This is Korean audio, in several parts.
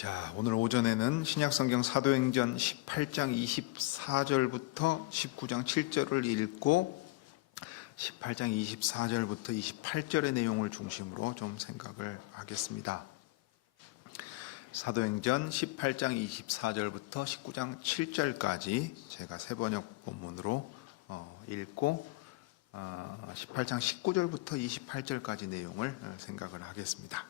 자, 오늘 오전에는 신약성경 사도행전 18장 24절부터 19장 7절을 읽고 18장 24절부터 28절의 내용을 중심으로 좀 생각을 하겠습니다. 사도행전 18장 24절부터 19장 7절까지 제가 세번역 본문으로 읽고 18장 19절부터 28절까지 내용을 생각을 하겠습니다.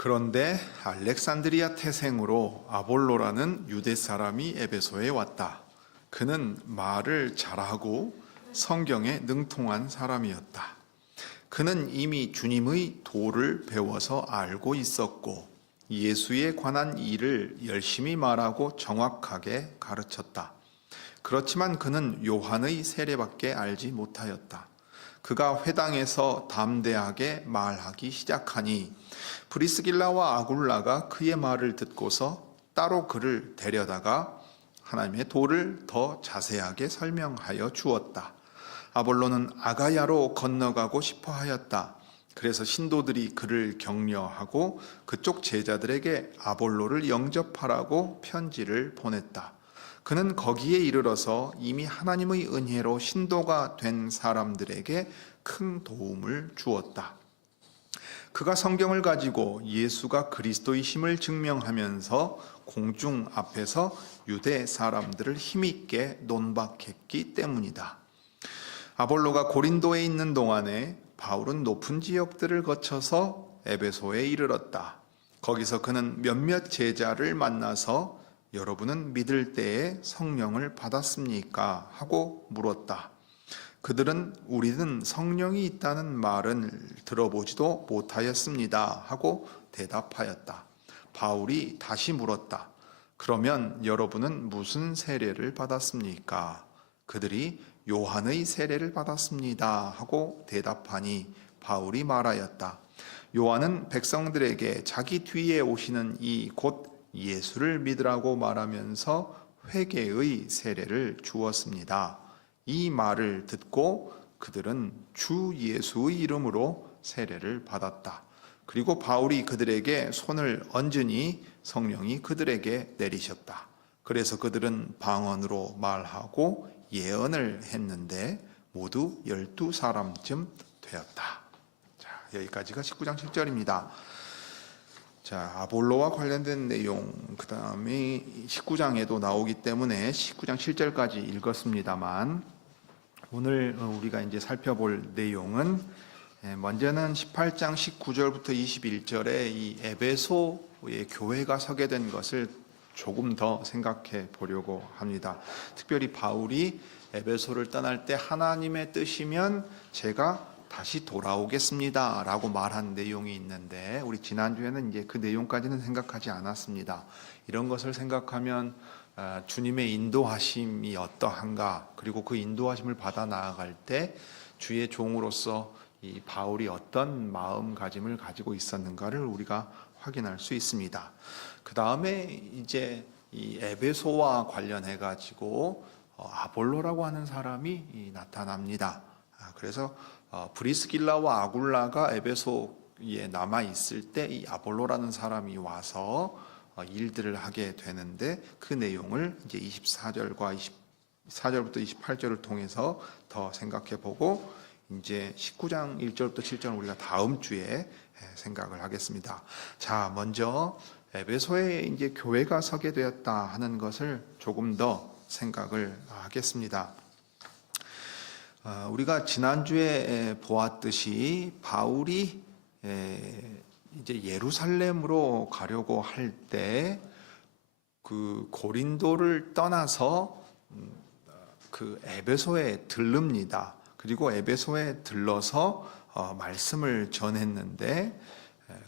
그런데 알렉산드리아 태생으로 아볼로라는 유대 사람이 에베소에 왔다. 그는 말을 잘하고 성경에 능통한 사람이었다. 그는 이미 주님의 도를 배워서 알고 있었고 예수에 관한 일을 열심히 말하고 정확하게 가르쳤다. 그렇지만 그는 요한의 세례밖에 알지 못하였다. 그가 회당에서 담대하게 말하기 시작하니 브리스길라와 아굴라가 그의 말을 듣고서 따로 그를 데려다가 하나님의 도를 더 자세하게 설명하여 주었다. 아볼로는 아가야로 건너가고 싶어 하였다. 그래서 신도들이 그를 격려하고 그쪽 제자들에게 아볼로를 영접하라고 편지를 보냈다. 그는 거기에 이르러서 이미 하나님의 은혜로 신도가 된 사람들에게 큰 도움을 주었다. 그가 성경을 가지고 예수가 그리스도이심을 증명하면서 공중 앞에서 유대 사람들을 힘있게 논박했기 때문이다. 아볼로가 고린도에 있는 동안에 바울은 높은 지역들을 거쳐서 에베소에 이르렀다. 거기서 그는 몇몇 제자를 만나서 여러분은 믿을 때에 성령을 받았습니까? 하고 물었다. 그들은 우리는 성령이 있다는 말은 들어보지도 못하였습니다. 하고 대답하였다. 바울이 다시 물었다. 그러면 여러분은 무슨 세례를 받았습니까? 그들이 요한의 세례를 받았습니다. 하고 대답하니 바울이 말하였다. 요한은 백성들에게 자기 뒤에 오시는 이 곧 예수를 믿으라고 말하면서 회개의 세례를 주었습니다. 이 말을 듣고 그들은 주 예수의 이름으로 세례를 받았다. 그리고 바울이 그들에게 손을 얹으니 성령이 그들에게 내리셨다. 그래서 그들은 방언으로 말하고 예언을 했는데 모두 12사람쯤 되었다. 자, 여기까지가 19장 7절입니다. 자, 아볼로와 관련된 내용, 그 다음에 19장에도 나오기 때문에 19장 7절까지 읽었습니다만, 오늘 우리가 이제 살펴볼 내용은 먼저는 18장 19절부터 21절에 이 에베소의 교회가 서게 된 것을 조금 더 생각해 보려고 합니다. 특별히 바울이 에베소를 떠날 때 하나님의 뜻이면 제가 다시 돌아오겠습니다 라고 말한 내용이 있는데, 우리 지난주에는 이제 그 내용까지는 생각하지 않았습니다. 이런 것을 생각하면 주님의 인도하심이 어떠한가, 그리고 그 인도하심을 받아 나아갈 때 주의 종으로서 이 바울이 어떤 마음가짐을 가지고 있었는가를 우리가 확인할 수 있습니다. 그 다음에 이제 이 에베소와 관련해 가지고 아볼로라고 하는 사람이 나타납니다. 그래서 브리스길라와 아굴라가 에베소에 남아 있을 때 이 아볼로라는 사람이 와서 일들을 하게 되는데, 그 내용을 이제 24절과 24절부터 28절을 통해서 더 생각해 보고 이제 19장 1절부터 7절은 우리가 다음 주에 생각을 하겠습니다. 자, 먼저 에베소에 이제 교회가 서게 되었다 하는 것을 조금 더 생각을 하겠습니다. 우리가 지난주에 보았듯이 바울이 이제 예루살렘으로 가려고 할 때 그 고린도를 떠나서 그 에베소에 들릅니다. 그리고 에베소에 들러서 말씀을 전했는데,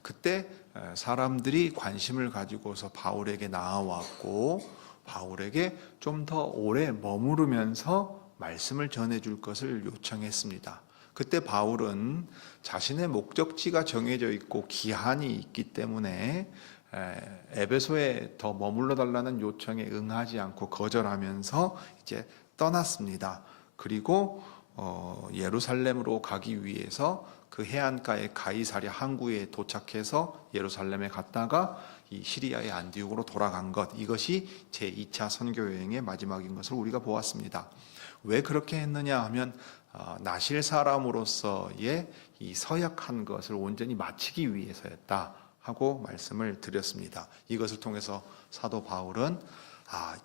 그때 사람들이 관심을 가지고서 바울에게 나아왔고 바울에게 좀 더 오래 머무르면서 말씀을 전해줄 것을 요청했습니다. 그때 바울은 자신의 목적지가 정해져 있고 기한이 있기 때문에 에베소에 더 머물러 달라는 요청에 응하지 않고 거절하면서 이제 떠났습니다. 그리고 예루살렘으로 가기 위해서 그 그 해안가의 가이사랴 항구에 도착해서 예루살렘에 갔다가 이 시리아의 안디옥으로 돌아간 것, 이것이 제2차 선교 여행의 마지막인 것을 우리가 보았습니다. 왜 그렇게 했느냐 하면 나실 사람으로서의 이 서약한 것을 온전히 마치기 위해서였다 하고 말씀을 드렸습니다. 이것을 통해서 사도 바울은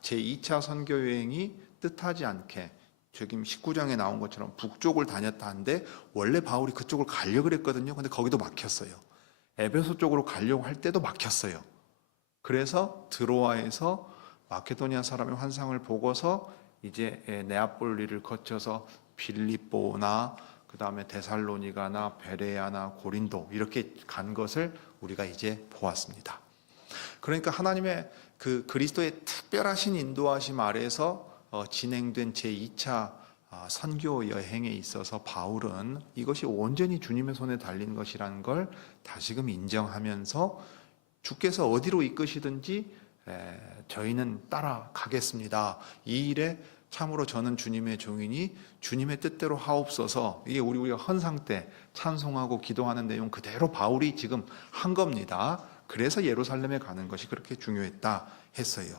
제2차 선교 여행이 뜻하지 않게 지금 19장에 나온 것처럼 북쪽을 다녔다 하는데 원래 바울이 그쪽을 가려고 그랬거든요. 근데 거기도 막혔어요. 에베소 쪽으로 가려고 할 때도 막혔어요. 그래서 드로아에서 마케도니아 사람의 환상을 보고서 이제 네아폴리를 거쳐서 빌립보나 그 다음에 데살로니가나 베레아나 고린도 이렇게 간 것을 우리가 이제 보았습니다. 그러니까 하나님의 그 그리스도의 특별하신 인도하심 아래에서 진행된 제2차 선교 여행에 있어서 바울은 이것이 온전히 주님의 손에 달린 것이라는 걸 다시금 인정하면서 주께서 어디로 이끄시든지 저희는 따라가겠습니다. 이 일에 참으로 저는 주님의 종이니 주님의 뜻대로 하옵소서. 이게 우리가 헌상 때 찬송하고 기도하는 내용 그대로 바울이 지금 한 겁니다. 그래서 예루살렘에 가는 것이 그렇게 중요했다 했어요.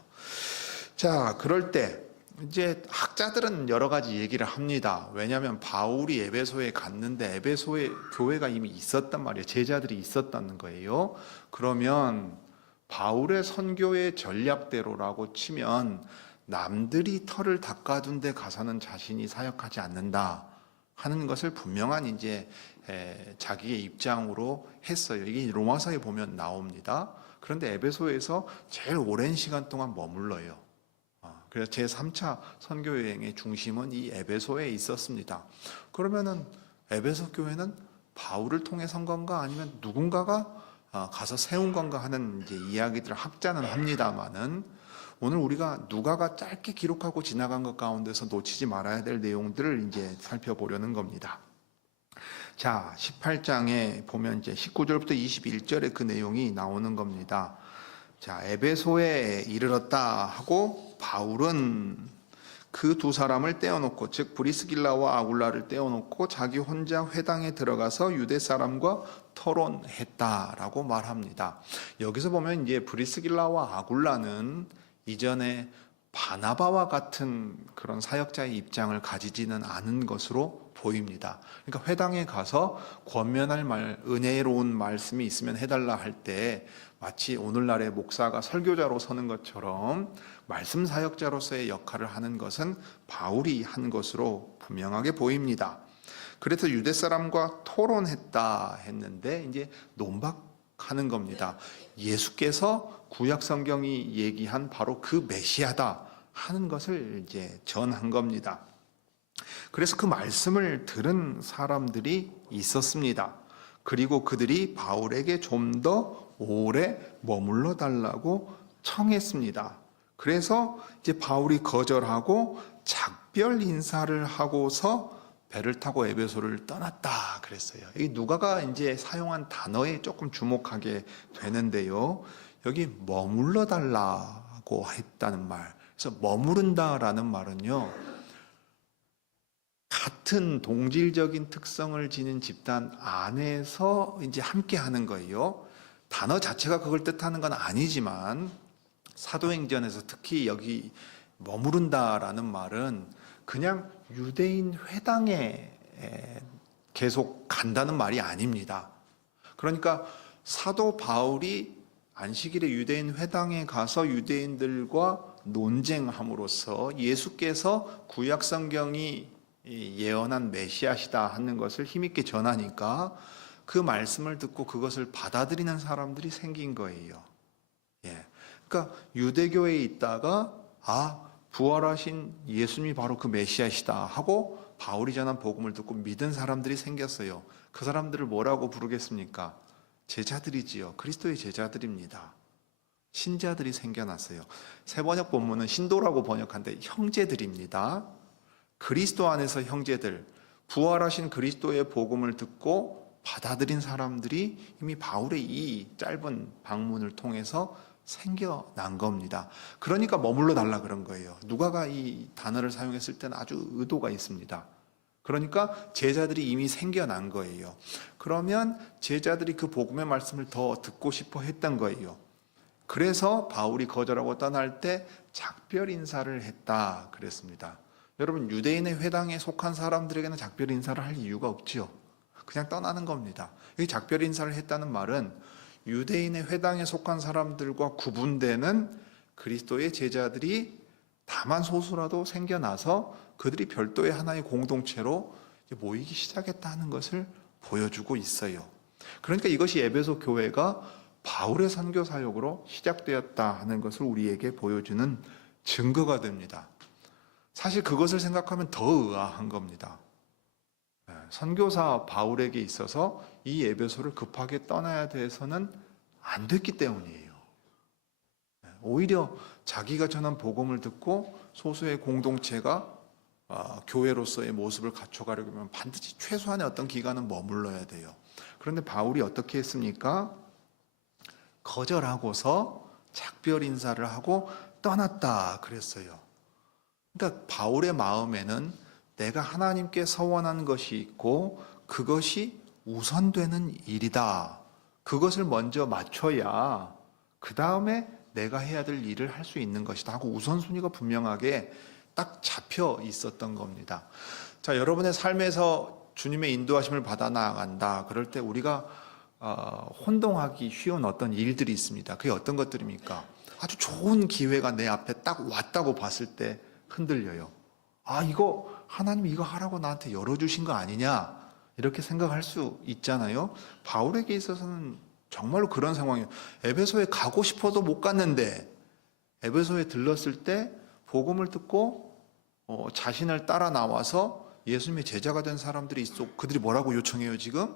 자, 그럴 때 이제 학자들은 여러 가지 얘기를 합니다. 왜냐하면 바울이 에베소에 갔는데 에베소에 교회가 이미 있었단 말이에요. 제자들이 있었다는 거예요. 그러면 바울의 선교의 전략대로라고 치면 남들이 털을 닦아둔 데 가서는 자신이 사역하지 않는다 하는 것을 분명한 이제 자기의 입장으로 했어요. 이게 로마서에 보면 나옵니다. 그런데 에베소에서 제일 오랜 시간 동안 머물러요. 그래서 제3차 선교 여행의 중심은 이 에베소에 있었습니다. 그러면은 에베소 교회는 바울을 통해 선 건가 아니면 누군가가 가서 세운 건가 하는 이제 이야기들을 학자는 합니다만은 오늘 우리가 누가가 짧게 기록하고 지나간 것 가운데서 놓치지 말아야 될 내용들을 이제 살펴보려는 겁니다. 자, 18장에 보면 이제 19절부터 21절에 그 내용이 나오는 겁니다. 자, 에베소에 이르렀다 하고 바울은 그 두 사람을 떼어놓고, 즉 브리스길라와 아굴라를 떼어놓고 자기 혼자 회당에 들어가서 유대 사람과 토론했다라고 말합니다. 여기서 보면 이제 브리스길라와 아굴라는 이전에 바나바와 같은 그런 사역자의 입장을 가지지는 않은 것으로 보입니다. 그러니까 회당에 가서 권면할 말, 은혜로운 말씀이 있으면 해달라 할 때 마치 오늘날의 목사가 설교자로 서는 것처럼 말씀 사역자로서의 역할을 하는 것은 바울이 한 것으로 분명하게 보입니다. 그래서 유대 사람과 토론했다 했는데 이제 논박하는 겁니다. 예수께서 구약 성경이 얘기한 바로 그 메시아다 하는 것을 이제 전한 겁니다. 그래서 그 말씀을 들은 사람들이 있었습니다. 그리고 그들이 바울에게 좀 더 오래 머물러 달라고 청했습니다. 그래서 이제 바울이 거절하고 작별 인사를 하고서 배를 타고 에베소를 떠났다 그랬어요. 이 누가가 이제 사용한 단어에 조금 주목하게 되는데요. 여기 머물러 달라고 했다는 말. 그래서 머무른다라는 말은요. 같은 동질적인 특성을 지닌 집단 안에서 이제 함께 하는 거예요. 단어 자체가 그걸 뜻하는 건 아니지만 사도행전에서 특히 여기 머무른다라는 말은 그냥 유대인 회당에 계속 간다는 말이 아닙니다. 그러니까 사도 바울이 안식일에 유대인 회당에 가서 유대인들과 논쟁함으로써 예수께서 구약 성경이 예언한 메시아시다 하는 것을 힘있게 전하니까 그 말씀을 듣고 그것을 받아들이는 사람들이 생긴 거예요. 그러니까 유대교에 있다가 부활하신 예수님이 바로 그 메시아시다 하고 바울이 전한 복음을 듣고 믿은 사람들이 생겼어요. 그 사람들을 뭐라고 부르겠습니까? 제자들이지요. 그리스도의 제자들입니다. 신자들이 생겨났어요. 세번역 본문은 신도라고 번역한데 형제들입니다. 그리스도 안에서 형제들, 부활하신 그리스도의 복음을 듣고 받아들인 사람들이 이미 바울의 이 짧은 방문을 통해서 생겨난 겁니다. 그러니까 머물러 달라 그런 거예요. 누가가 이 단어를 사용했을 때는 아주 의도가 있습니다. 그러니까 제자들이 이미 생겨난 거예요. 그러면 제자들이 그 복음의 말씀을 더 듣고 싶어 했던 거예요. 그래서 바울이 거절하고 떠날 때 작별 인사를 했다 그랬습니다. 여러분, 유대인의 회당에 속한 사람들에게는 작별 인사를 할 이유가 없지요. 그냥 떠나는 겁니다. 이 작별 인사를 했다는 말은 유대인의 회당에 속한 사람들과 구분되는 그리스도의 제자들이 다만 소수라도 생겨나서 그들이 별도의 하나의 공동체로 모이기 시작했다는 것을 보여주고 있어요. 그러니까 이것이 에베소 교회가 바울의 선교 사역으로 시작되었다 하는 것을 우리에게 보여주는 증거가 됩니다. 사실 그것을 생각하면 더 의아한 겁니다. 선교사 바울에게 있어서 이 에베소를 급하게 떠나야 돼서는 안 됐기 때문이에요. 오히려 자기가 전한 복음을 듣고 소수의 공동체가 교회로서의 모습을 갖춰가려면 반드시 최소한의 어떤 기간은 머물러야 돼요. 그런데 바울이 어떻게 했습니까? 거절하고서 작별 인사를 하고 떠났다 그랬어요. 그러니까 바울의 마음에는 내가 하나님께 서원한 것이 있고 그것이 우선되는 일이다. 그것을 먼저 맞춰야 그 다음에 내가 해야 될 일을 할 수 있는 것이다 하고 우선순위가 분명하게 딱 잡혀 있었던 겁니다. 자, 여러분의 삶에서 주님의 인도하심을 받아 나아간다. 그럴 때 우리가 혼동하기 쉬운 어떤 일들이 있습니다. 그게 어떤 것들입니까? 아주 좋은 기회가 내 앞에 딱 왔다고 봤을 때 흔들려요. 이거 하나님이 이거 하라고 나한테 열어주신 거 아니냐? 이렇게 생각할 수 있잖아요. 바울에게 있어서는 정말로 그런 상황이에요. 에베소에 가고 싶어도 못 갔는데 에베소에 들렀을 때 복음을 듣고 자신을 따라 나와서 예수님의 제자가 된 사람들이 있어. 그들이 뭐라고 요청해요 지금?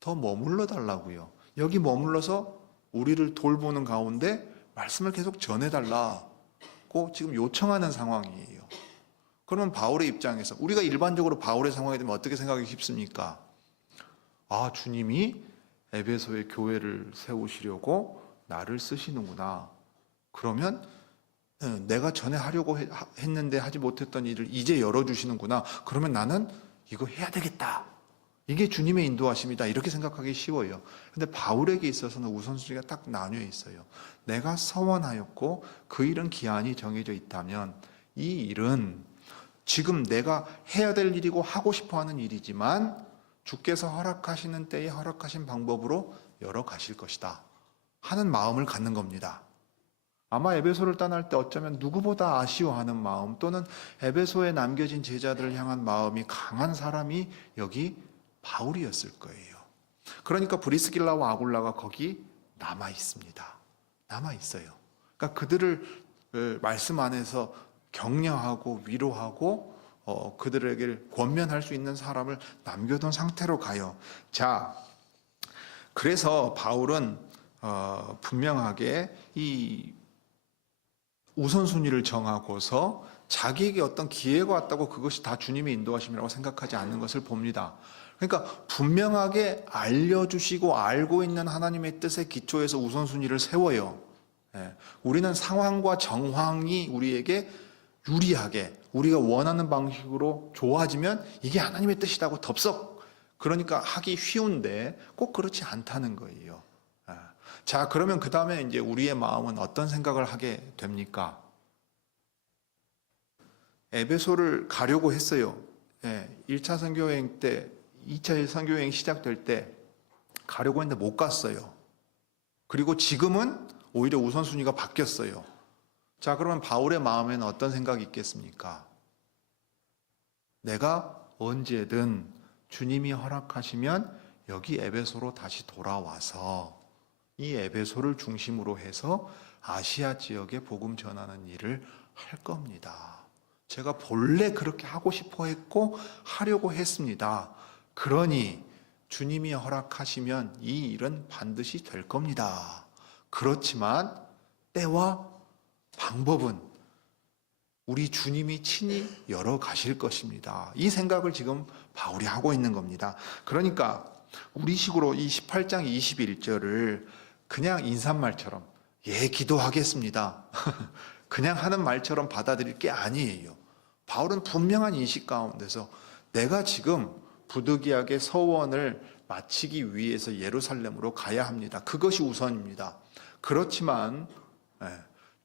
더 머물러 달라고요. 여기 머물러서 우리를 돌보는 가운데 말씀을 계속 전해달라고 지금 요청하는 상황이에요. 그러면 바울의 입장에서 우리가 일반적으로 바울의 상황이 되면 어떻게 생각하기 쉽습니까? 주님이 에베소의 교회를 세우시려고 나를 쓰시는구나. 그러면 내가 전에 하려고 했는데 하지 못했던 일을 이제 열어주시는구나. 그러면 나는 이거 해야 되겠다. 이게 주님의 인도하심이다. 이렇게 생각하기 쉬워요. 근데 바울에게 있어서는 우선순위가 딱 나뉘어 있어요. 내가 서원하였고 그 일은 기한이 정해져 있다면 이 일은 지금 내가 해야 될 일이고 하고 싶어 하는 일이지만 주께서 허락하시는 때에 허락하신 방법으로 열어가실 것이다 하는 마음을 갖는 겁니다. 아마 에베소를 떠날 때 어쩌면 누구보다 아쉬워하는 마음 또는 에베소에 남겨진 제자들을 향한 마음이 강한 사람이 여기 바울이었을 거예요. 그러니까 브리스길라와 아굴라가 거기 남아 있습니다. 남아 있어요. 그러니까 그들을 말씀 안에서 격려하고 위로하고 그들에게 권면할 수 있는 사람을 남겨둔 상태로 가요. 자, 그래서 바울은 분명하게 이 우선순위를 정하고서 자기에게 어떤 기회가 왔다고 그것이 다 주님의 인도하심이라고 생각하지 않는 것을 봅니다. 그러니까 분명하게 알려주시고 알고 있는 하나님의 뜻에 기초해서 우선순위를 세워요. 우리는 상황과 정황이 우리에게 유리하게 우리가 원하는 방식으로 좋아지면 이게 하나님의 뜻이라고 덥석 그러니까 하기 쉬운데 꼭 그렇지 않다는 거예요. 자, 그러면 그 다음에 이제 우리의 마음은 어떤 생각을 하게 됩니까? 에베소를 가려고 했어요. 1차 선교여행 때 2차 선교여행 시작될 때 가려고 했는데 못 갔어요. 그리고 지금은 오히려 우선순위가 바뀌었어요. 자, 그러면 바울의 마음에는 어떤 생각이 있겠습니까? 내가 언제든 주님이 허락하시면 여기 에베소로 다시 돌아와서 이 에베소를 중심으로 해서 아시아 지역에 복음 전하는 일을 할 겁니다. 제가 본래 그렇게 하고 싶어 했고 하려고 했습니다. 그러니 주님이 허락하시면 이 일은 반드시 될 겁니다. 그렇지만 때와 방법은 우리 주님이 친히 열어가실 것입니다. 이 생각을 지금 바울이 하고 있는 겁니다. 그러니까 우리식으로 이 18장 21절을 그냥 인사말처럼 기도하겠습니다. 그냥 하는 말처럼 받아들일 게 아니에요. 바울은 분명한 인식 가운데서 내가 지금 부득이하게 서원을 마치기 위해서 예루살렘으로 가야 합니다. 그것이 우선입니다. 그렇지만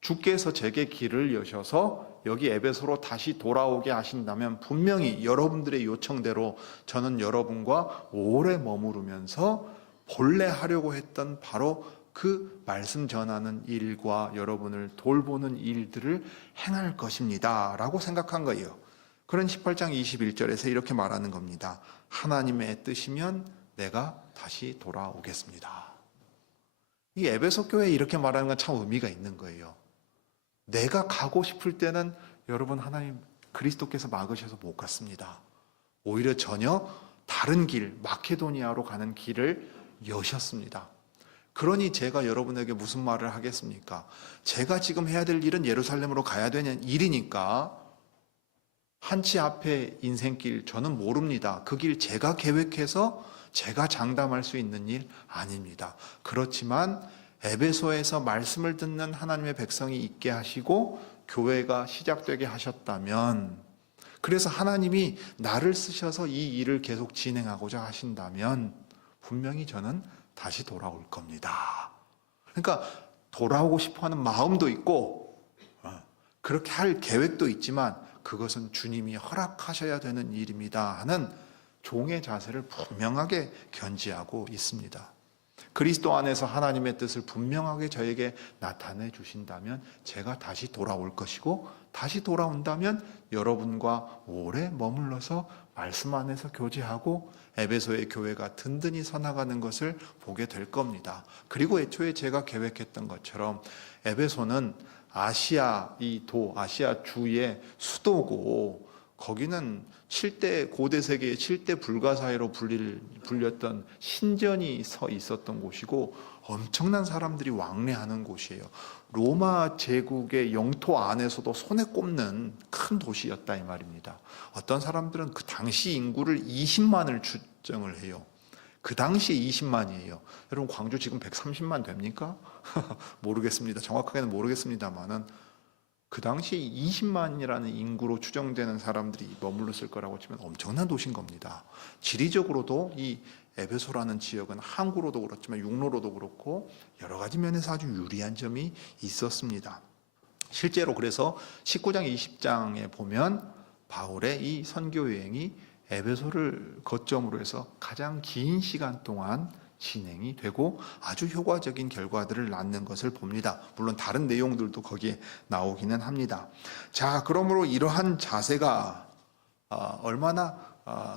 주께서 제게 길을 여셔서 여기 에베소로 다시 돌아오게 하신다면 분명히 여러분들의 요청대로 저는 여러분과 오래 머무르면서 본래 하려고 했던 바로 그 말씀 전하는 일과 여러분을 돌보는 일들을 행할 것입니다 라고 생각한 거예요. 그런 18장 21절에서 이렇게 말하는 겁니다. 하나님의 뜻이면 내가 다시 돌아오겠습니다. 이 에베소 교회에 이렇게 말하는 건 참 의미가 있는 거예요. 내가 가고 싶을 때는 여러분 하나님 그리스도께서 막으셔서 못 갔습니다. 오히려 전혀 다른 길, 마케도니아로 가는 길을 여셨습니다. 그러니 제가 여러분에게 무슨 말을 하겠습니까? 제가 지금 해야 될 일은 예루살렘으로 가야 되는 일이니까 한치 앞에 인생길 저는 모릅니다. 그 길 제가 계획해서 제가 장담할 수 있는 일 아닙니다. 그렇지만 에베소에서 말씀을 듣는 하나님의 백성이 있게 하시고 교회가 시작되게 하셨다면, 그래서 하나님이 나를 쓰셔서 이 일을 계속 진행하고자 하신다면 분명히 저는 다시 돌아올 겁니다. 그러니까 돌아오고 싶어하는 마음도 있고 그렇게 할 계획도 있지만 그것은 주님이 허락하셔야 되는 일입니다 하는 종의 자세를 분명하게 견지하고 있습니다. 그리스도 안에서 하나님의 뜻을 분명하게 저에게 나타내 주신다면 제가 다시 돌아올 것이고, 다시 돌아온다면 여러분과 오래 머물러서 말씀 안에서 교제하고 에베소의 교회가 든든히 서나가는 것을 보게 될 겁니다. 그리고 애초에 제가 계획했던 것처럼 에베소는 아시아 주의 수도고, 거기는 고대 세계의 7대 불가사의로 불렸던 신전이 서 있었던 곳이고 엄청난 사람들이 왕래하는 곳이에요. 로마 제국의 영토 안에서도 손에 꼽는 큰 도시였다 이 말입니다. 어떤 사람들은 그 당시 인구를 20만을 추정을 해요. 그 당시에 20만이에요. 여러분 광주 지금 130만 됩니까? 모르겠습니다. 정확하게는 모르겠습니다만은 그 당시에 20만이라는 인구로 추정되는 사람들이 머물렀을 거라고 치면 엄청난 도시인 겁니다. 지리적으로도 이 에베소라는 지역은 항구로도 그렇지만 육로로도 그렇고 여러 가지 면에서 아주 유리한 점이 있었습니다. 실제로 그래서 19장 20장에 보면 바울의 이 선교 여행이 에베소를 거점으로 해서 가장 긴 시간 동안 진행이 되고 아주 효과적인 결과들을 낳는 것을 봅니다. 물론 다른 내용들도 거기에 나오기는 합니다. 자, 그러므로 이러한 자세가 얼마나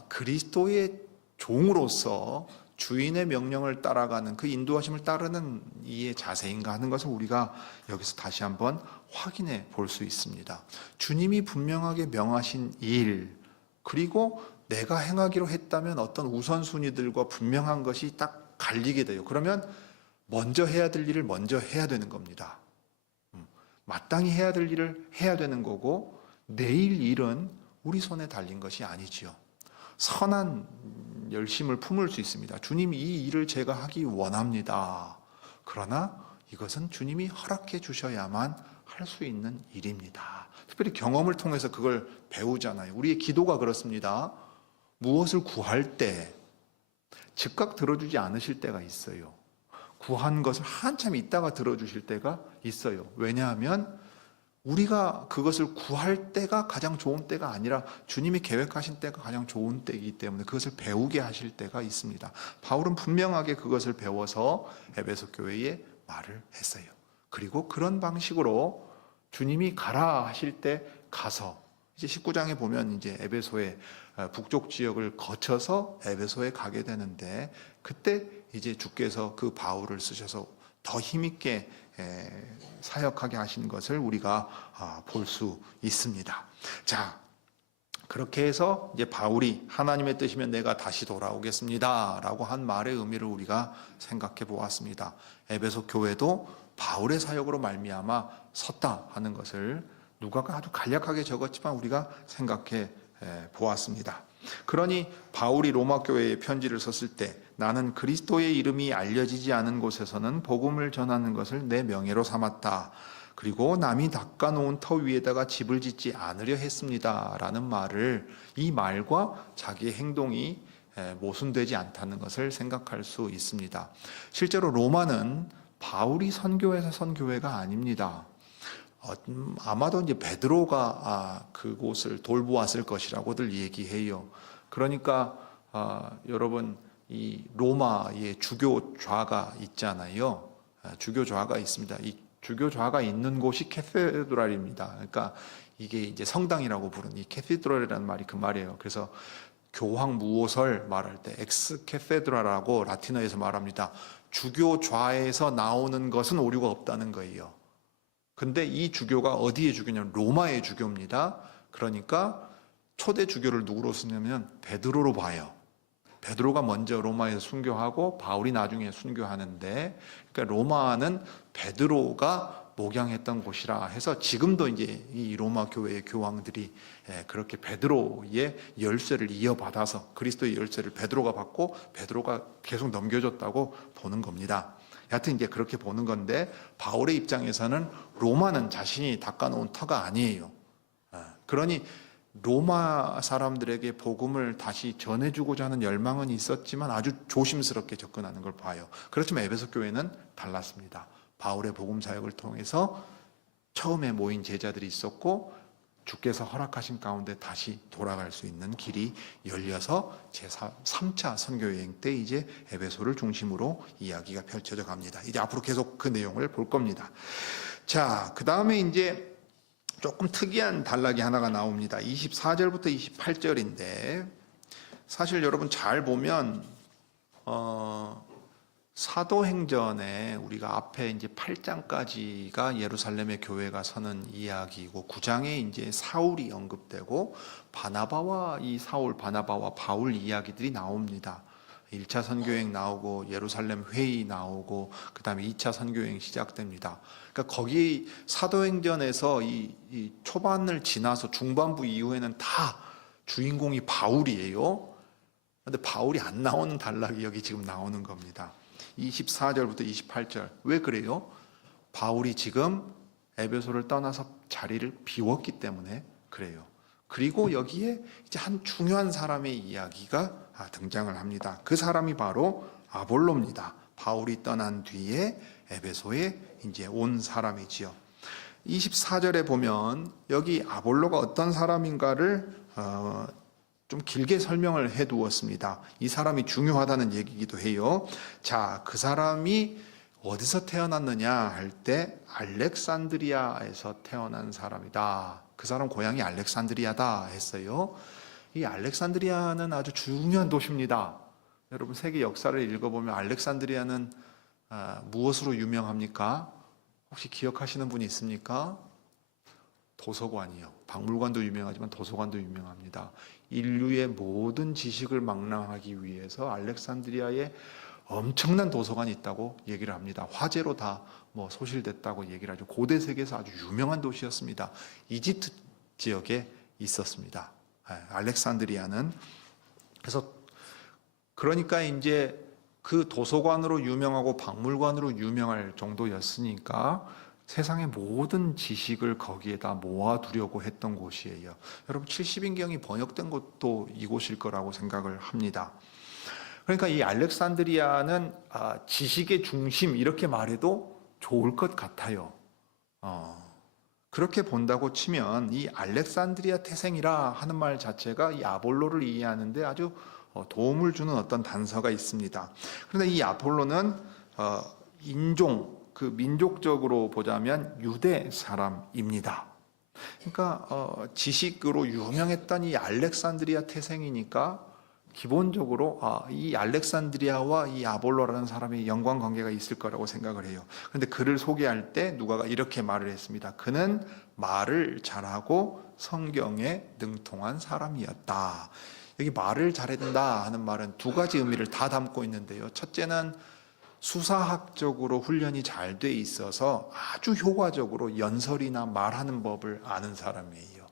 그리스도의 종으로서 주인의 명령을 따라가는, 그 인도하심을 따르는 이의 자세인가 하는 것을 우리가 여기서 다시 한번 확인해 볼 수 있습니다. 주님이 분명하게 명하신 일, 그리고 내가 행하기로 했다면 어떤 우선순위들과 분명한 것이 딱 갈리게 돼요. 그러면 먼저 해야 될 일을 먼저 해야 되는 겁니다. 마땅히 해야 될 일을 해야 되는 거고, 내일 일은 우리 손에 달린 것이 아니지요. 선한 열심을 품을 수 있습니다. 주님, 이 일을 제가 하기 원합니다. 그러나 이것은 주님이 허락해 주셔야만 할 수 있는 일입니다. 특별히 경험을 통해서 그걸 배우잖아요. 우리의 기도가 그렇습니다. 무엇을 구할 때 즉각 들어주지 않으실 때가 있어요. 구한 것을 한참 있다가 들어주실 때가 있어요. 왜냐하면 우리가 그것을 구할 때가 가장 좋은 때가 아니라 주님이 계획하신 때가 가장 좋은 때이기 때문에 그것을 배우게 하실 때가 있습니다. 바울은 분명하게 그것을 배워서 에베소 교회에 말을 했어요. 그리고 그런 방식으로 주님이 가라 하실 때 가서, 이제 19장에 보면 이제 에베소의 북쪽 지역을 거쳐서 에베소에 가게 되는데, 그때 이제 주께서 그 바울을 쓰셔서 더 힘있게 사역하게 하신 것을 우리가 볼 수 있습니다. 자, 그렇게 해서 이제 바울이 하나님의 뜻이면 내가 다시 돌아오겠습니다 라고 한 말의 의미를 우리가 생각해 보았습니다. 에베소 교회도 바울의 사역으로 말미암아 섰다 하는 것을 누가가 아주 간략하게 적었지만 우리가 생각해 보았습니다. 그러니 바울이 로마 교회에 편지를 썼을 때 나는 그리스도의 이름이 알려지지 않은 곳에서는 복음을 전하는 것을 내 명예로 삼았다. 그리고 남이 닦아놓은 터 위에다가 집을 짓지 않으려 했습니다라는 말을, 이 말과 자기의 행동이 모순되지 않다는 것을 생각할 수 있습니다. 실제로 로마는 바울이 선교해서 선교회가 아닙니다. 아마도 이제 베드로가 그곳을 돌보았을 것이라고들 얘기해요. 그러니까 여러분, 이 로마의 주교좌가 있잖아요. 주교좌가 있습니다. 이 주교좌가 있는 곳이 캐세드랄입니다. 그러니까 이게 이제 성당이라고 부르는 이 캐시드럴이라는 말이 그 말이에요. 그래서 교황 무호설 말할 때 엑스 캐세드라라고 라틴어에서 말합니다. 주교좌에서 나오는 것은 오류가 없다는 거예요. 근데 이 주교가 어디의 주교냐면 로마의 주교입니다. 그러니까 초대 주교를 누구로 쓰냐면 베드로로 봐요. 베드로가 먼저 로마에서 순교하고 바울이 나중에 순교하는데, 그러니까 로마는 베드로가 목양했던 곳이라 해서 지금도 이제 이 로마 교회의 교황들이 그렇게 베드로의 열쇠를 이어받아서, 그리스도의 열쇠를 베드로가 받고 베드로가 계속 넘겨줬다고 보는 겁니다. 여하튼 이제 그렇게 보는 건데, 바울의 입장에서는 로마는 자신이 닦아놓은 터가 아니에요. 그러니 로마 사람들에게 복음을 다시 전해주고자 하는 열망은 있었지만 아주 조심스럽게 접근하는 걸 봐요. 그렇지만 에베소 교회는 달랐습니다. 바울의 복음 사역을 통해서 처음에 모인 제자들이 있었고, 주께서 허락하신 가운데 다시 돌아갈 수 있는 길이 열려서 제3차 선교여행 때 이제 에베소를 중심으로 이야기가 펼쳐져 갑니다. 이제 앞으로 계속 그 내용을 볼 겁니다. 자, 그 다음에 이제 조금 특이한 단락이 하나가 나옵니다. 24절부터 28절인데, 사실 여러분 잘 보면 사도행전에 우리가 앞에 이제 8장까지가 예루살렘의 교회가 서는 이야기고, 9장에 이제 사울이 언급되고 바나바와 이 사울, 바나바와 바울 이야기들이 나옵니다. 1차 선교여행 나오고 예루살렘 회의 나오고 그다음에 2차 선교여행 시작됩니다. 그러니까 거기 사도행전에서 이 초반을 지나서 중반부 이후에는 다 주인공이 바울이에요. 그런데 바울이 안 나오는 단락이 여기 지금 나오는 겁니다. 24절부터 28절. 왜 그래요? 바울이 지금 에베소를 떠나서 자리를 비웠기 때문에 그래요. 그리고 여기에 이제 한 중요한 사람의 이야기가 등장을 합니다. 그 사람이 바로 아볼로입니다. 바울이 떠난 뒤에 에베소에 이제 온 사람이지요. 24절에 보면 여기 아볼로가 어떤 사람인가를 좀 길게 설명을 해 두었습니다. 이 사람이 중요하다는 얘기이기도 해요. 자, 그 사람이 어디서 태어났느냐 할 때 알렉산드리아에서 태어난 사람이다. 그 사람 고향이 알렉산드리아다 했어요. 이 알렉산드리아는 아주 중요한 도시입니다. 여러분 세계 역사를 읽어보면 알렉산드리아는 무엇으로 유명합니까? 혹시 기억하시는 분이 있습니까? 도서관이요. 박물관도 유명하지만 도서관도 유명합니다. 인류의 모든 지식을 망라하기 위해서 알렉산드리아에 엄청난 도서관이 있다고 얘기를 합니다. 화재로 다 소실됐다고 얘기를 하죠. 고대 세계에서 아주 유명한 도시였습니다. 이집트 지역에 있었습니다. 알렉산드리아는. 그래서 그러니까 이제 그 도서관으로 유명하고 박물관으로 유명할 정도였으니까 세상의 모든 지식을 거기에다 모아두려고 했던 곳이에요. 여러분 70인경이 번역된 곳도 이곳일 거라고 생각을 합니다. 그러니까 이 알렉산드리아는 지식의 중심 이렇게 말해도 좋을 것 같아요. 그렇게 본다고 치면 이 알렉산드리아 태생이라 하는 말 자체가 이 아볼로를 이해하는데 아주 도움을 주는 어떤 단서가 있습니다. 그런데 이 아볼로는 민족적으로 보자면 유대 사람입니다. 그러니까 지식으로 유명했던 이 알렉산드리아 태생이니까 기본적으로 이 알렉산드리아와 이 아볼로라는 사람의 연관관계가 있을 거라고 생각을 해요. 그런데 그를 소개할 때 누가가 이렇게 말을 했습니다. 그는 말을 잘하고 성경에 능통한 사람이었다. 여기 말을 잘한다 하는 말은 두 가지 의미를 다 담고 있는데요. 첫째는 수사학적으로 훈련이 잘 돼 있어서 아주 효과적으로 연설이나 말하는 법을 아는 사람이에요.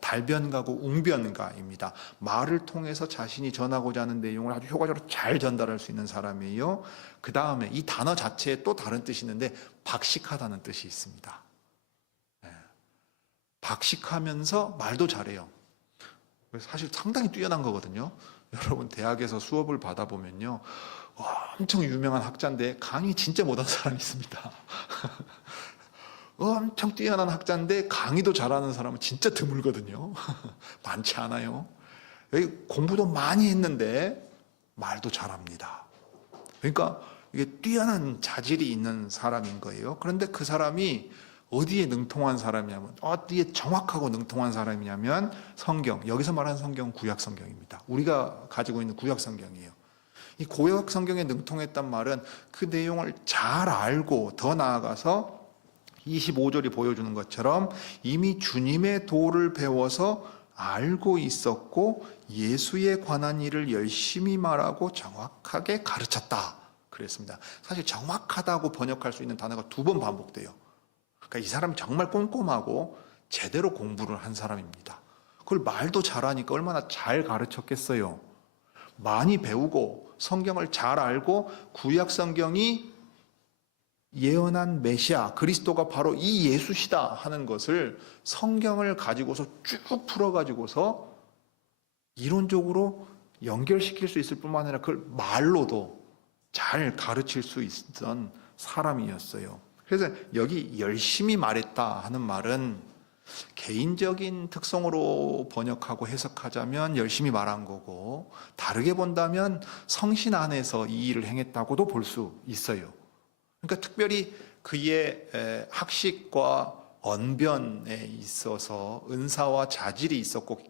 달변가고 웅변가입니다. 말을 통해서 자신이 전하고자 하는 내용을 아주 효과적으로 잘 전달할 수 있는 사람이에요. 그 다음에 이 단어 자체에 또 다른 뜻이 있는데 박식하다는 뜻이 있습니다. 박식하면서 말도 잘해요. 사실 상당히 뛰어난 거거든요. 여러분 대학에서 수업을 받아보면요, 엄청 유명한 학자인데 강의 진짜 못한 사람이 있습니다. 엄청 뛰어난 학자인데 강의도 잘하는 사람은 진짜 드물거든요. 많지 않아요. 공부도 많이 했는데 말도 잘합니다. 그러니까 이게 뛰어난 자질이 있는 사람인 거예요. 그런데 그 사람이 어디에 능통한 사람이냐면, 어디에 정확하고 능통한 사람이냐면 성경, 여기서 말하는 성경은 구약 성경입니다. 우리가 가지고 있는 구약 성경이에요. 이 구약 성경에 능통했단 말은 그 내용을 잘 알고, 더 나아가서 25절이 보여주는 것처럼 이미 주님의 도를 배워서 알고 있었고 예수에 관한 일을 열심히 말하고 정확하게 가르쳤다 그랬습니다. 사실 정확하다고 번역할 수 있는 단어가 2번 반복돼요. 그러니까 이 사람이 정말 꼼꼼하고 제대로 공부를 한 사람입니다. 그걸 말도 잘하니까 얼마나 잘 가르쳤겠어요. 많이 배우고 성경을 잘 알고 구약 성경이 예언한 메시아 그리스도가 바로 이 예수시다 하는 것을 성경을 가지고서 쭉 풀어가지고서 이론적으로 연결시킬 수 있을 뿐만 아니라 그걸 말로도 잘 가르칠 수 있던 사람이었어요. 그래서 여기 열심히 말했다 하는 말은 개인적인 특성으로 번역하고 해석하자면 열심히 말한 거고, 다르게 본다면 성신 안에서 이 일을 행했다고도 볼 수 있어요. 그러니까 특별히 그의 학식과 언변에 있어서 은사와 자질이 있었고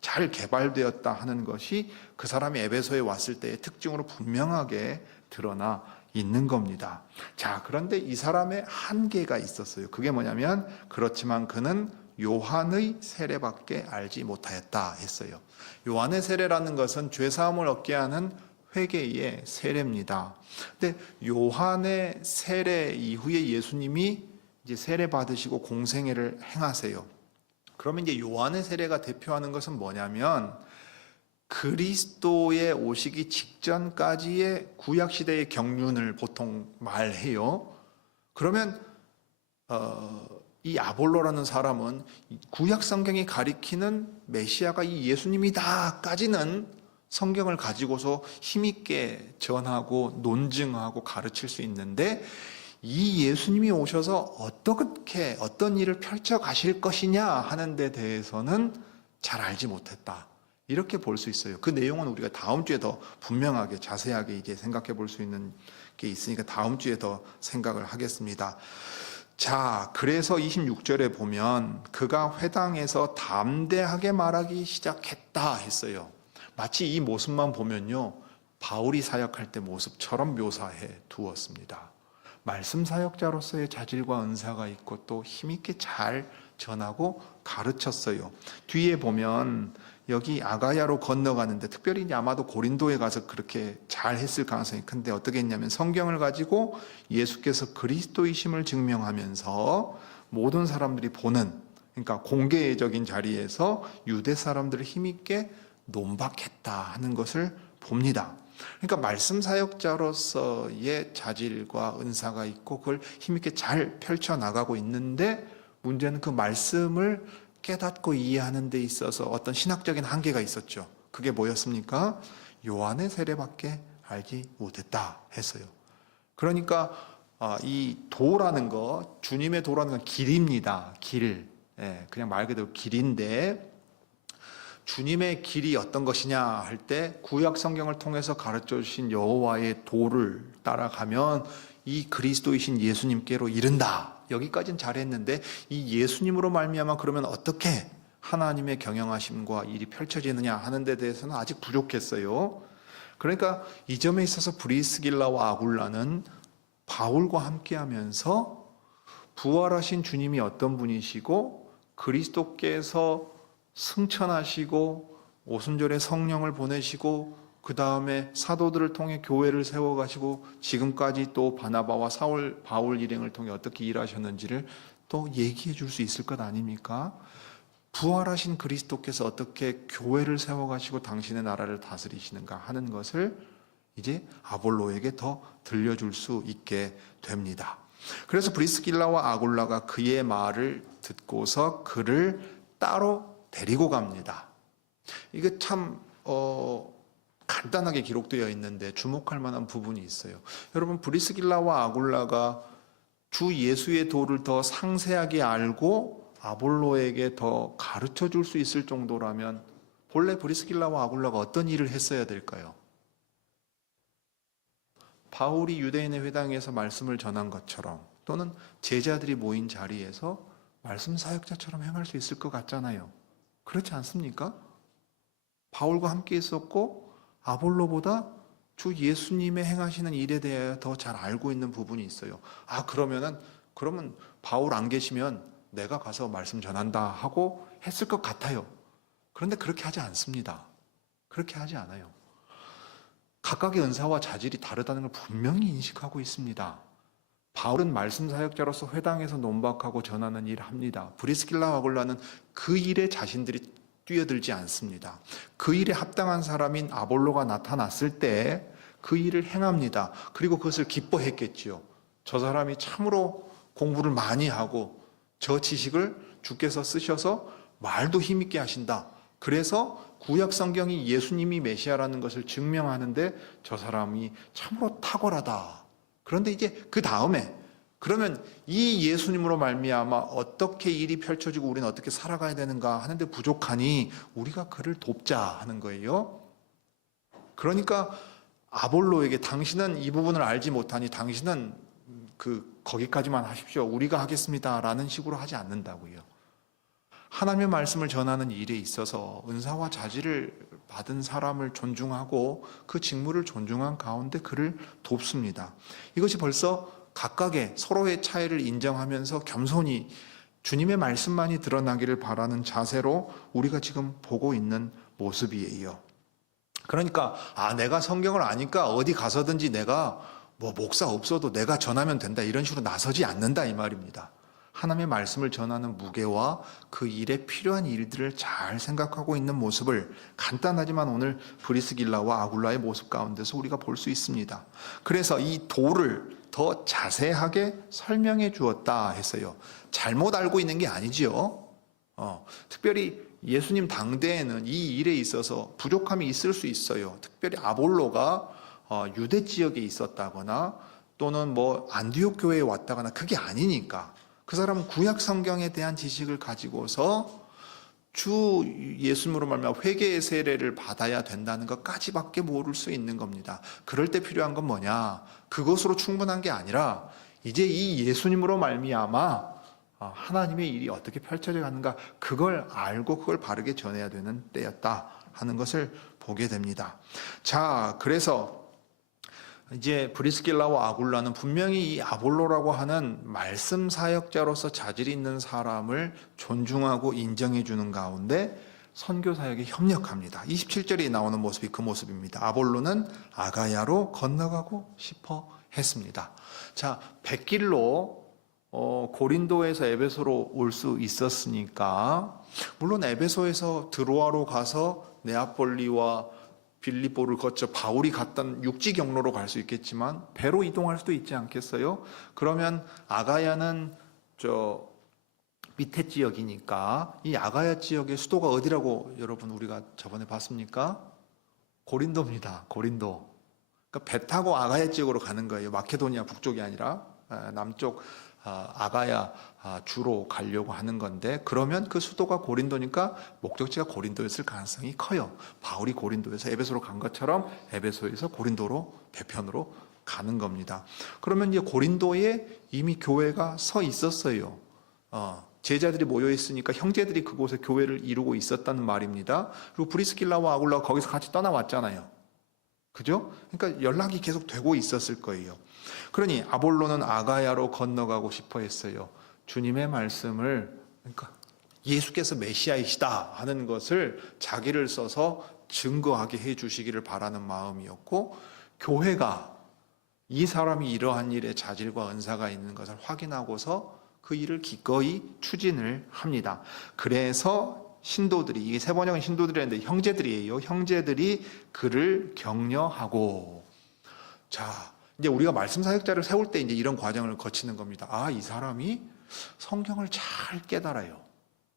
잘 개발되었다 하는 것이 그 사람이 에베소에 왔을 때의 특징으로 분명하게 드러나 있는 겁니다. 자, 그런데 이 사람의 한계가 있었어요. 그게 뭐냐면, 그렇지만 그는 요한의 세례밖에 알지 못하였다 했어요. 요한의 세례라는 것은 죄사함을 얻게 하는 회개의 세례입니다. 근데 요한의 세례 이후에 예수님이 이제 세례 받으시고 공생애를 행하세요. 그러면 이제 요한의 세례가 대표하는 것은 뭐냐면, 그리스도의 오시기 직전까지의 구약 시대의 경륜을 보통 말해요. 그러면 이 아볼로라는 사람은 구약 성경이 가리키는 메시아가 이 예수님이다까지는 성경을 가지고서 힘있게 전하고 논증하고 가르칠 수 있는데, 이 예수님이 오셔서 어떻게 어떤 일을 펼쳐 가실 것이냐 하는 데 대해서는 잘 알지 못했다, 이렇게 볼 수 있어요. 그 내용은 우리가 다음 주에 더 분명하게 자세하게 이제 생각해 볼 수 있는 게 있으니까 다음 주에 더 생각을 하겠습니다. 자, 그래서 26절에 보면 그가 회당에서 담대하게 말하기 시작했다 했어요. 마치 이 모습만 보면요, 바울이 사역할 때 모습처럼 묘사해 두었습니다. 말씀 사역자로서의 자질과 은사가 있고 또 힘있게 잘 전하고 가르쳤어요. 뒤에 보면 여기 아가야로 건너가는데, 특별히 아마도 고린도에 가서 그렇게 잘 했을 가능성이 큰데, 어떻게 했냐면 성경을 가지고 예수께서 그리스도이심을 증명하면서 모든 사람들이 보는, 그러니까 공개적인 자리에서 유대 사람들을 힘있게 논박했다 하는 것을 봅니다. 그러니까 말씀 사역자로서의 자질과 은사가 있고 그걸 힘있게 잘 펼쳐나가고 있는데, 문제는 그 말씀을 깨닫고 이해하는 데 있어서 어떤 신학적인 한계가 있었죠. 그게 뭐였습니까? 요한의 세례밖에 알지 못했다 했어요. 그러니까 이 도라는 거, 주님의 도라는 건 길입니다. 길. 그냥 말 그대로 길인데, 주님의 길이 어떤 것이냐 할 때 구약 성경을 통해서 가르쳐 주신 여호와의 도를 따라가면 이 그리스도이신 예수님께로 이른다. 여기까지는 잘했는데, 이 예수님으로 말미암아 그러면 어떻게 하나님의 경영하심과 일이 펼쳐지느냐 하는 데 대해서는 아직 부족했어요. 그러니까 이 점에 있어서 브리스길라와 아굴라는 바울과 함께하면서 부활하신 주님이 어떤 분이시고 그리스도께서 승천하시고 오순절에 성령을 보내시고 그 다음에 사도들을 통해 교회를 세워가시고 지금까지 또 바나바와 바울 일행을 통해 어떻게 일하셨는지를 또 얘기해 줄 수 있을 것 아닙니까? 부활하신 그리스도께서 어떻게 교회를 세워가시고 당신의 나라를 다스리시는가 하는 것을 이제 아볼로에게 더 들려줄 수 있게 됩니다. 그래서 브리스길라와 아굴라가 그의 말을 듣고서 그를 따로 데리고 갑니다. 이게 참 간단하게 기록되어 있는데 주목할 만한 부분이 있어요. 여러분, 브리스길라와 아굴라가 주 예수의 도를 더 상세하게 알고 아볼로에게 더 가르쳐 줄 수 있을 정도라면 본래 브리스길라와 아굴라가 어떤 일을 했어야 될까요? 바울이 유대인의 회당에서 말씀을 전한 것처럼, 또는 제자들이 모인 자리에서 말씀 사역자처럼 행할 수 있을 것 같잖아요. 그렇지 않습니까? 바울과 함께 있었고 아볼로보다 주 예수님의 행하시는 일에 대해 더 잘 알고 있는 부분이 있어요. 그러면 바울 안 계시면 내가 가서 말씀 전한다 하고 했을 것 같아요. 그런데 그렇게 하지 않습니다. 그렇게 하지 않아요. 각각의 은사와 자질이 다르다는 걸 분명히 인식하고 있습니다. 바울은 말씀 사역자로서 회당에서 논박하고 전하는 일을 합니다. 브리스길라와 아굴라는 그 일에 자신들이 뛰어들지 않습니다. 그 일에 합당한 사람인 아볼로가 나타났을 때 그 일을 행합니다. 그리고 그것을 기뻐했겠지요. 저 사람이 참으로 공부를 많이 하고 저 지식을 주께서 쓰셔서 말도 힘있게 하신다. 그래서 구약 성경이 예수님이 메시아라는 것을 증명하는데 저 사람이 참으로 탁월하다. 그런데 이제 그 다음에 그러면 이 예수님으로 말미암아 어떻게 일이 펼쳐지고 우리는 어떻게 살아가야 되는가 하는데 부족하니 우리가 그를 돕자 하는 거예요. 그러니까 아볼로에게 당신은 이 부분을 알지 못하니 당신은 거기까지만 하십시오. 우리가 하겠습니다라는 식으로 하지 않는다고요. 하나님의 말씀을 전하는 일에 있어서 은사와 자질을 받은 사람을 존중하고 그 직무를 존중한 가운데 그를 돕습니다. 이것이 벌써 각각의 서로의 차이를 인정하면서 겸손히 주님의 말씀만이 드러나기를 바라는 자세로 우리가 지금 보고 있는 모습이에요. 그러니까 내가 성경을 아니까 어디 가서든지 내가 목사 없어도 내가 전하면 된다 이런 식으로 나서지 않는다 이 말입니다. 하나님의 말씀을 전하는 무게와 그 일에 필요한 일들을 잘 생각하고 있는 모습을 간단하지만 오늘 브리스길라와 아굴라의 모습 가운데서 우리가 볼 수 있습니다. 그래서 이 도를 더 자세하게 설명해 주었다 했어요. 잘못 알고 있는 게 아니지요. 특별히 예수님 당대에는 이 일에 있어서 부족함이 있을 수 있어요. 특별히 아볼로가 유대 지역에 있었다거나 또는 안디옥 교회에 왔다거나 그게 아니니까 그 사람은 구약 성경에 대한 지식을 가지고서 주 예수님으로 말미암아 회개의 세례를 받아야 된다는 것까지밖에 모를 수 있는 겁니다. 그럴 때 필요한 건 뭐냐? 그것으로 충분한 게 아니라 이제 이 예수님으로 말미암아 하나님의 일이 어떻게 펼쳐져 가는가 그걸 알고 그걸 바르게 전해야 되는 때였다 하는 것을 보게 됩니다. 자, 그래서 이제 브리스길라와 아굴라는 분명히 이 아볼로라고 하는 말씀 사역자로서 자질이 있는 사람을 존중하고 인정해 주는 가운데 선교 사역에 협력합니다. 27절에 나오는 모습이 그 모습입니다. 아볼로는 아가야로 건너가고 싶어 했습니다. 자, 백길로 고린도에서 에베소로 올 수 있었으니까 물론 에베소에서 드로아로 가서 네아폴리와 빌립보를 거쳐 바울이 갔던 육지 경로로 갈 수 있겠지만 배로 이동할 수도 있지 않겠어요? 그러면 아가야는 저 밑에 지역이니까 이 아가야 지역의 수도가 어디라고 여러분 우리가 저번에 봤습니까? 고린도입니다. 고린도. 그러니까 배 타고 아가야 지역으로 가는 거예요. 마케도니아 북쪽이 아니라 남쪽 아가야 주로 가려고 하는 건데 그러면 그 수도가 고린도니까 목적지가 고린도였을 가능성이 커요. 바울이 고린도에서 에베소로 간 것처럼 에베소에서 고린도로 배편으로 가는 겁니다. 그러면 이제 고린도에 이미 교회가 서 있었어요. 제자들이 모여 있으니까 형제들이 그곳에 교회를 이루고 있었다는 말입니다. 그리고 브리스길라와 아굴라가 거기서 같이 떠나왔잖아요. 그죠? 그러니까 연락이 계속 되고 있었을 거예요. 그러니 아볼로는 아가야로 건너가고 싶어 했어요. 주님의 말씀을, 그러니까 예수께서 메시아이시다 하는 것을 자기를 써서 증거하게 해 주시기를 바라는 마음이었고, 교회가 이 사람이 이러한 일에 자질과 은사가 있는 것을 확인하고서 그 일을 기꺼이 추진을 합니다. 그래서 신도들이, 이게 세 번역은 신도들이라는데 형제들이에요. 형제들이 그를 격려하고. 자, 이제 우리가 말씀 사역자를 세울 때 이제 이런 과정을 거치는 겁니다. 아, 이 사람이 성경을 잘 깨달아요.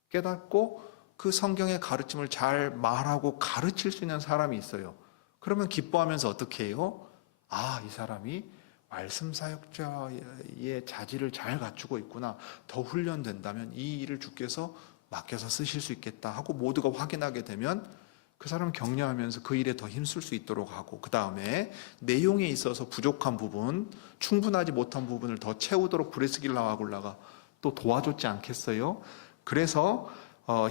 깨닫고 그 성경의 가르침을 잘 말하고 가르칠 수 있는 사람이 있어요. 그러면 기뻐하면서 어떻게 해요? 아, 이 사람이 말씀 사역자의 자질을 잘 갖추고 있구나. 더 훈련된다면 이 일을 주께서 맡겨서 쓰실 수 있겠다 하고 모두가 확인하게 되면 그 사람 격려하면서 그 일에 더 힘쓸 수 있도록 하고, 그 다음에 내용에 있어서 부족한 부분, 충분하지 못한 부분을 더 채우도록 브리스길라와 아굴라가 또 도와줬지 않겠어요? 그래서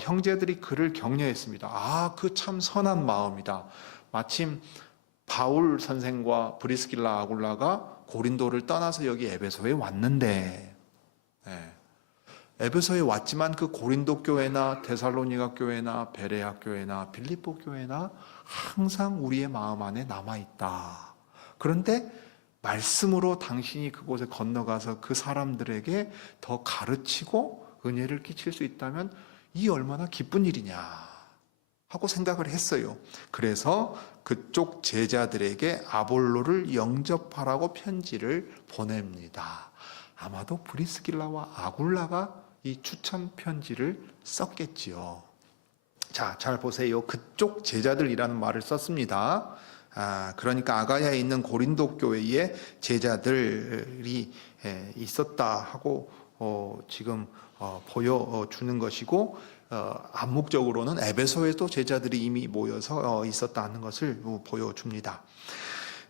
형제들이 그를 격려했습니다. 아, 그 참 선한 마음이다. 마침 바울 선생과 브리스길라 아굴라가 고린도를 떠나서 여기 에베소에 왔는데, 에베소에 왔지만 그 고린도 교회나 데살로니가 교회나 베레아 교회나 빌립보 교회나 항상 우리의 마음 안에 남아있다. 그런데 말씀으로 당신이 그곳에 건너가서 그 사람들에게 더 가르치고 은혜를 끼칠 수 있다면 이 얼마나 기쁜 일이냐 하고 생각을 했어요. 그래서 그쪽 제자들에게 아볼로를 영접하라고 편지를 보냅니다. 아마도 브리스길라와 아굴라가 이 추천 편지를 썼겠지요. 자, 잘 보세요. 그쪽 제자들이라는 말을 썼습니다. 그러니까 아가야에 있는 고린도 교회에 제자들이 있었다 하고 지금 보여주는 것이고, 암묵적으로는 에베소에도 제자들이 이미 모여서 있었다는 것을 보여줍니다.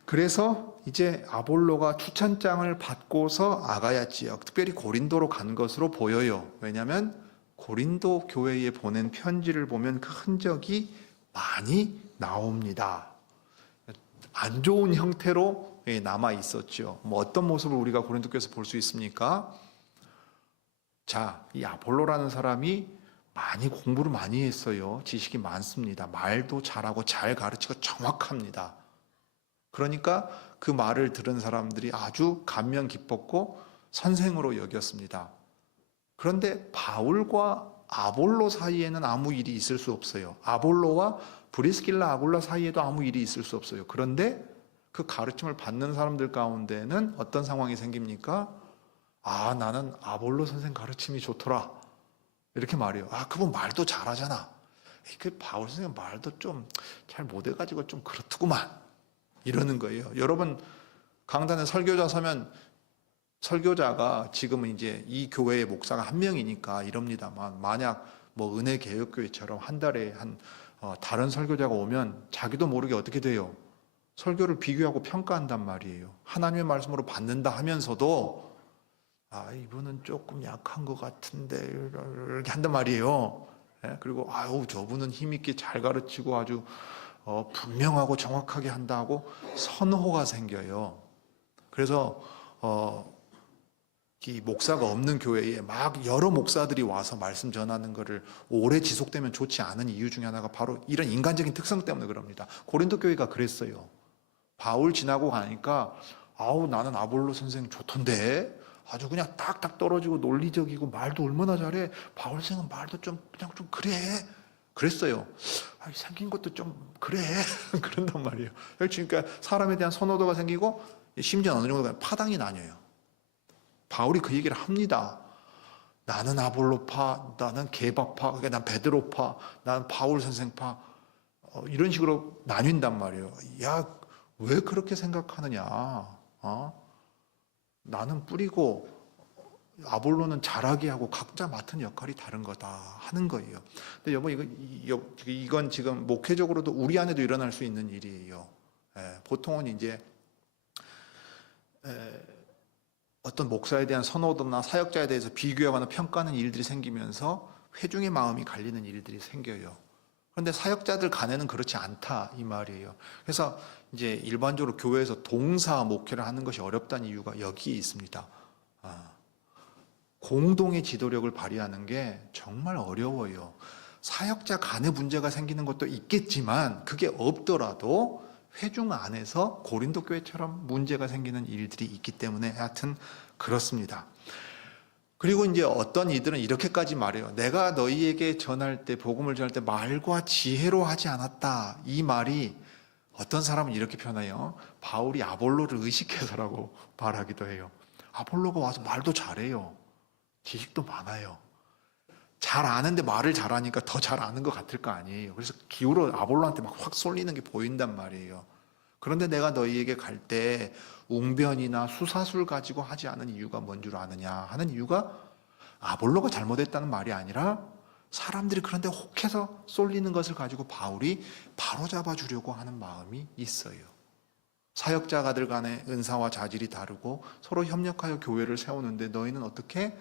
그래서 이제 아볼로가 추천장을 받고서 아가야 지역, 특별히 고린도로 간 것으로 보여요. 왜냐하면 고린도 교회에 보낸 편지를 보면 그 흔적이 많이 나옵니다. 안 좋은 형태로 남아 있었죠. 뭐 어떤 모습을 우리가 고린도 교회에서 볼 수 있습니까? 자, 이 아볼로라는 사람이 많이 공부를 많이 했어요. 지식이 많습니다. 말도 잘하고 잘 가르치고 정확합니다. 그러니까 그 말을 들은 사람들이 아주 감명 깊었고 선생으로 여겼습니다. 그런데 바울과 아볼로 사이에는 아무 일이 있을 수 없어요. 아볼로와 브리스길라 아굴라 사이에도 아무 일이 있을 수 없어요. 그런데 그 가르침을 받는 사람들 가운데는 어떤 상황이 생깁니까? 아, 나는 아볼로 선생 가르침이 좋더라. 이렇게 말해요. 아, 그분 말도 잘하잖아. 그 바울 선생 말도 좀 잘 못해가지고 좀 그렇더구만. 이러는 거예요. 여러분, 강단에 설교자 서면 설교자가 지금은 이제 이 교회의 목사가 한 명이니까 이럽니다만, 만약 뭐 은혜개혁교회처럼 한 달에 다른 설교자가 오면 자기도 모르게 어떻게 돼요? 설교를 비교하고 평가한단 말이에요. 하나님의 말씀으로 받는다 하면서도 아, 이분은 조금 약한 것 같은데 이렇게 한단 말이에요. 그리고 아유, 저분은 힘있게 잘 가르치고 아주 분명하고 정확하게 한다고 선호가 생겨요. 그래서 이 목사가 없는 교회에 막 여러 목사들이 와서 말씀 전하는 것을 오래 지속되면 좋지 않은 이유 중에 하나가 바로 이런 인간적인 특성 때문에 그럽니다. 고린도 교회가 그랬어요. 바울 지나고 가니까 아우, 나는 아볼로 선생 좋던데, 아주 그냥 딱딱 떨어지고 논리적이고 말도 얼마나 잘해. 바울 선생은 말도 좀 그냥 좀 그래. 그랬어요. 생긴 것도 좀 그래. 그런단 말이에요. 그러니까 사람에 대한 선호도가 생기고 심지어 어느 정도 파당이 나뉘어요. 바울이 그 얘기를 합니다. 나는 아볼로파, 나는 게바파, 그러니까 난 베드로파, 나는 바울 선생파, 이런 식으로 나뉜단 말이에요. 야, 왜 그렇게 생각하느냐? 나는 뿌리고 아볼로는 자라게 하고 각자 맡은 역할이 다른 거다 하는 거예요. 근데 여보, 이건 지금 목회적으로도 우리 안에도 일어날 수 있는 일이에요. 보통은 이제 어떤 목사에 대한 선호도나 사역자에 대해서 비교하거나 평가하는 일들이 생기면서 회중의 마음이 갈리는 일들이 생겨요. 그런데 사역자들 간에는 그렇지 않다 이 말이에요. 그래서 이제 일반적으로 교회에서 동사 목회를 하는 것이 어렵다는 이유가 여기에 있습니다. 공동의 지도력을 발휘하는 게 정말 어려워요. 사역자 간에 문제가 생기는 것도 있겠지만 그게 없더라도 회중 안에서 고린도 교회처럼 문제가 생기는 일들이 있기 때문에 하여튼 그렇습니다. 그리고 이제 어떤 이들은 이렇게까지 말해요. 내가 너희에게 전할 때, 복음을 전할 때 말과 지혜로 하지 않았다. 이 말이 어떤 사람은 이렇게 표현해요. 바울이 아볼로를 의식해서라고 말하기도 해요. 아볼로가 와서 말도 잘해요. 지식도 많아요. 잘 아는데 말을 잘하니까 더 잘 아는 것 같을 거 아니에요. 그래서 기울어 아볼로한테 막 확 쏠리는 게 보인단 말이에요. 그런데 내가 너희에게 갈 때 웅변이나 수사술 가지고 하지 않은 이유가 뭔 줄 아느냐 하는 이유가 아볼로가 잘못했다는 말이 아니라 사람들이 그런데 혹해서 쏠리는 것을 가지고 바울이 바로잡아 주려고 하는 마음이 있어요. 사역자가들 간의 은사와 자질이 다르고 서로 협력하여 교회를 세우는데 너희는 어떻게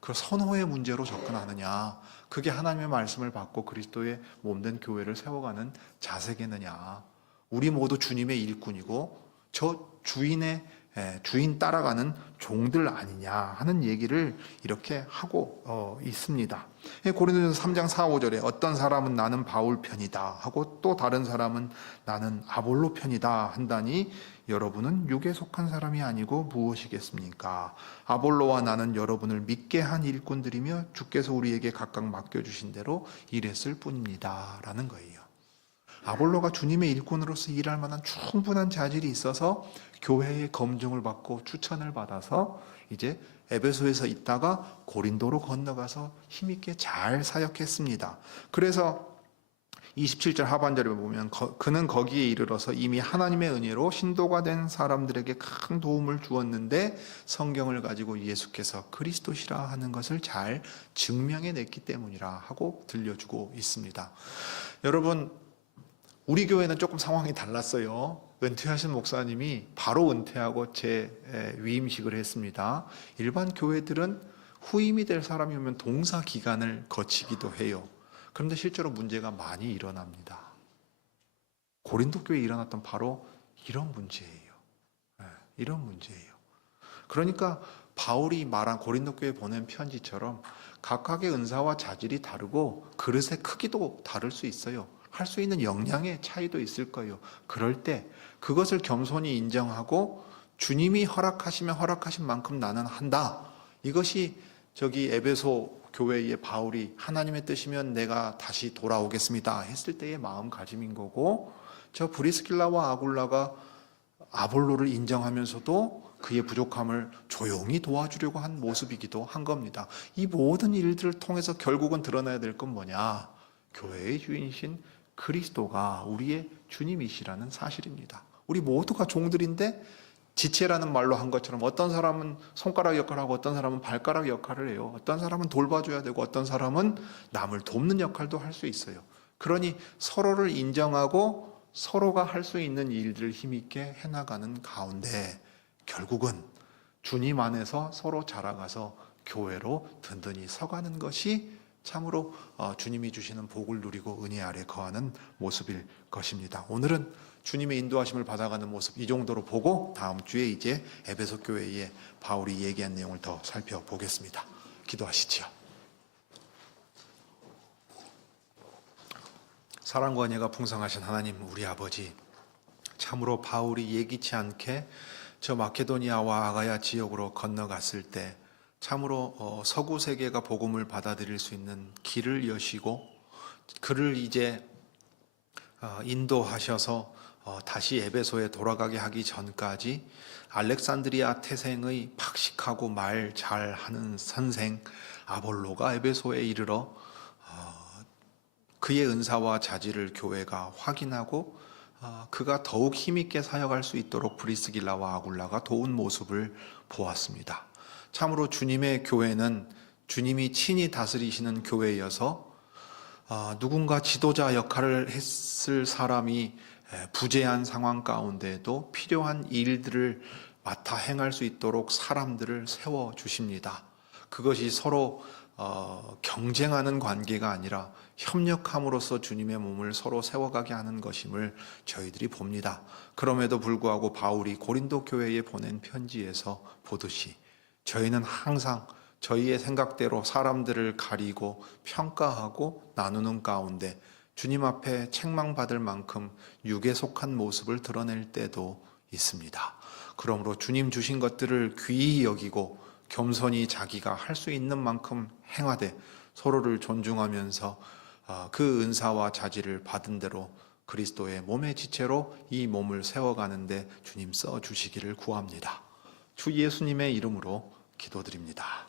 그 선호의 문제로 접근하느냐, 그게 하나님의 말씀을 받고 그리스도의 몸된 교회를 세워가는 자세겠느냐. 우리 모두 주님의 일꾼이고 저 주인 따라가는 종들 아니냐 하는 얘기를 이렇게 하고 있습니다. 고린도전서 3장 4, 5절에 어떤 사람은 나는 바울 편이다 하고 또 다른 사람은 나는 아볼로 편이다 한다니 여러분은 육에 속한 사람이 아니고 무엇이겠습니까? 아볼로와 나는 여러분을 믿게 한 일꾼들이며 주께서 우리에게 각각 맡겨주신 대로 일했을 뿐입니다 라는 거예요. 아볼로가 주님의 일꾼으로서 일할 만한 충분한 자질이 있어서 교회의 검증을 받고 추천을 받아서 이제 에베소에서 있다가 고린도로 건너가서 힘있게 잘 사역했습니다. 그래서 27절 하반절에 보면 그는 거기에 이르러서 이미 하나님의 은혜로 신도가 된 사람들에게 큰 도움을 주었는데 성경을 가지고 예수께서 그리스도시라 하는 것을 잘 증명해냈기 때문이라 하고 들려주고 있습니다. 여러분, 우리 교회는 조금 상황이 달랐어요. 은퇴하신 목사님이 바로 은퇴하고 제 위임식을 했습니다. 일반 교회들은 후임이 될 사람이 오면 동사 기간을 거치기도 해요. 그런데 실제로 문제가 많이 일어납니다. 고린도 교회에 일어났던 바로 이런 문제예요. 이런 문제예요. 그러니까 바울이 말한 고린도 교회에 보낸 편지처럼 각각의 은사와 자질이 다르고 그릇의 크기도 다를 수 있어요. 할 수 있는 역량의 차이도 있을 거예요. 그럴 때 그것을 겸손히 인정하고 주님이 허락하시면 허락하신 만큼 나는 한다. 이것이 저기 에베소 교회의 바울이 하나님의 뜻이면 내가 다시 돌아오겠습니다 했을 때의 마음가짐인 거고, 저 브리스길라와 아굴라가 아볼로를 인정하면서도 그의 부족함을 조용히 도와주려고 한 모습이기도 한 겁니다. 이 모든 일들을 통해서 결국은 드러나야 될 건 뭐냐? 교회의 주인이신 그리스도가 우리의 주님이시라는 사실입니다. 우리 모두가 종들인데 지체라는 말로 한 것처럼 어떤 사람은 손가락 역할을 하고 어떤 사람은 발가락 역할을 해요. 어떤 사람은 돌봐줘야 되고 어떤 사람은 남을 돕는 역할도 할 수 있어요. 그러니 서로를 인정하고 서로가 할 수 있는 일들을 힘있게 해나가는 가운데 결국은 주님 안에서 서로 자라가서 교회로 든든히 서가는 것이 참으로 주님이 주시는 복을 누리고 은혜 아래 거하는 모습일 것입니다. 오늘은 주님의 인도하심을 받아가는 모습 이 정도로 보고 다음 주에 이제 에베소 교회에 바울이 얘기한 내용을 더 살펴보겠습니다. 기도하시지요. 사랑과 은혜가 풍성하신 하나님 우리 아버지, 참으로 바울이 예기치 않게 저 마케도니아와 아가야 지역으로 건너갔을 때 참으로 서구 세계가 복음을 받아들일 수 있는 길을 여시고 그를 이제 인도하셔서 다시 에베소에 돌아가게 하기 전까지 알렉산드리아 태생의 박식하고 말 잘하는 선생 아볼로가 에베소에 이르러 그의 은사와 자질을 교회가 확인하고 그가 더욱 힘있게 사역할 수 있도록 브리스길라와 아굴라가 도운 모습을 보았습니다. 참으로 주님의 교회는 주님이 친히 다스리시는 교회여서 누군가 지도자 역할을 했을 사람이 부재한 상황 가운데에도 필요한 일들을 맡아 행할 수 있도록 사람들을 세워주십니다. 그것이 서로 경쟁하는 관계가 아니라 협력함으로써 주님의 몸을 서로 세워가게 하는 것임을 저희들이 봅니다. 그럼에도 불구하고 바울이 고린도 교회에 보낸 편지에서 보듯이 저희는 항상 저희의 생각대로 사람들을 가리고 평가하고 나누는 가운데 주님 앞에 책망받을 만큼 육에 속한 모습을 드러낼 때도 있습니다. 그러므로 주님 주신 것들을 귀히 여기고 겸손히 자기가 할 수 있는 만큼 행하되 서로를 존중하면서 그 은사와 자질을 받은 대로 그리스도의 몸의 지체로 이 몸을 세워가는데 주님 써 주시기를 구합니다. 주 예수님의 이름으로 기도드립니다.